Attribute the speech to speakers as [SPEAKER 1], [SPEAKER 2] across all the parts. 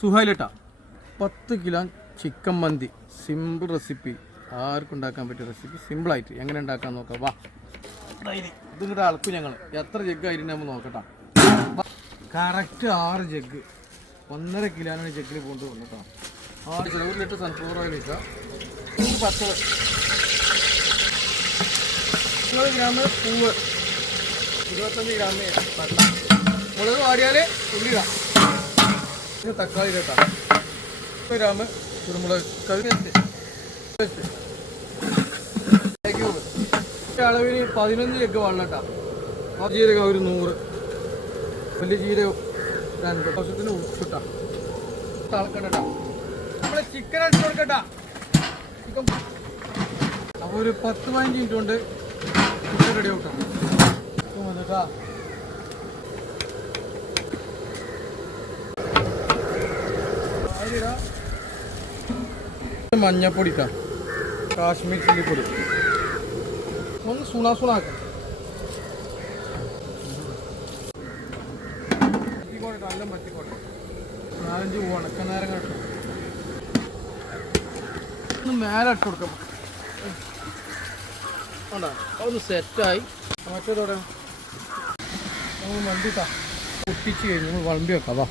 [SPEAKER 1] സുഹൈലട്ട. പത്ത് kilo chicken മന്തി. Simple recipe ആർക്കും ഉണ്ടാക്കാൻ പറ്റിയ റെസിപ്പി സിമ്പിളായിട്ട് എങ്ങനെ ഉണ്ടാക്കാൻ നോക്കാം? വാ. ഇത്. ഇങ്ങോട്ട് അളക്കും ഞങ്ങൾ എത്ര ജഗ് ആയിരുന്നു നമ്മൾ നോക്കട്ടാ. കറക്റ്റ് ആറ് ജഗ് ഒന്നര കിലോനാണ് ജഗ്ഗിൽ കൊണ്ട് വന്നിട്ടോ ആറ് കിലോ ഒരു ലിറ്റർ സൺഫ്ലവർ ഓയിൽ ഇട്ട. പത്ത് ഇരുപത് ഗ്രാം പൂവ്. ഇരുപത്തഞ്ച് ഗ്രാം പട്ട. മുളക് വാടിയാൽ ഉള്ളിടാം. ഇത് തക്കാളി കേട്ടാണ് ഗ്രാം കുരുമുളക് കവിനത്ത് അളവിന് പതിനൊന്ന് ചെക്ക് വെള്ളം ഇട്ടാ ആ ജീരകം ഒരു നൂറ്. വലിയ ജീരകം രണ്ട്. ദിവസത്തിന് ഉപ്പിട്ടാ തിളക്കണ്ടാ നമ്മളെ ചിക്കൻ അടിച്ചു കൊടുക്കട്ടാ. ചിക്കൻ അപ്പോൾ ഒരു പത്ത് പതിനഞ്ച് മിനിറ്റ് കൊണ്ട് ചിക്കൻ റെഡി ആക്കാം. വന്നിട്ടാ മഞ്ഞപ്പൊടി ഇട്ടാ കാശ്മീർ ചില്ലി പൊടി ഒന്ന് സുണ സുണാക്കാം പറ്റിക്കോട്ടെ നല്ല പറ്റിക്കോട്ടെ. നാലഞ്ച് ഉണക്കനേരം കേട്ടോ ഒന്ന് മേലെ ഇട്ട് കൊടുക്കാം. വേണ്ട അതൊന്ന് സെറ്റായി. മറ്റേതോടെ നമ്മൾ വണ്ടിട്ടാ. പൊട്ടിച്ച് കഴിഞ്ഞ് വളമ്പി വെക്കാം വാ.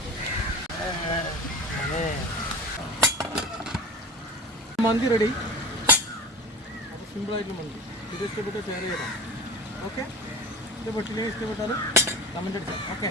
[SPEAKER 1] മന്തി റെഡി സിമ്പിളായിട്ടുള്ള മന്തി. ഇത് ഇഷ്ടപ്പെട്ട് ഷെയർ ചെയ്യണം. ഓക്കെ ഇഷ്ടപ്പെട്ടില്ലെങ്കിൽ ഇഷ്ടപ്പെട്ടാൽ കമന്റ് അടിച്ചാൽ ഓക്കെ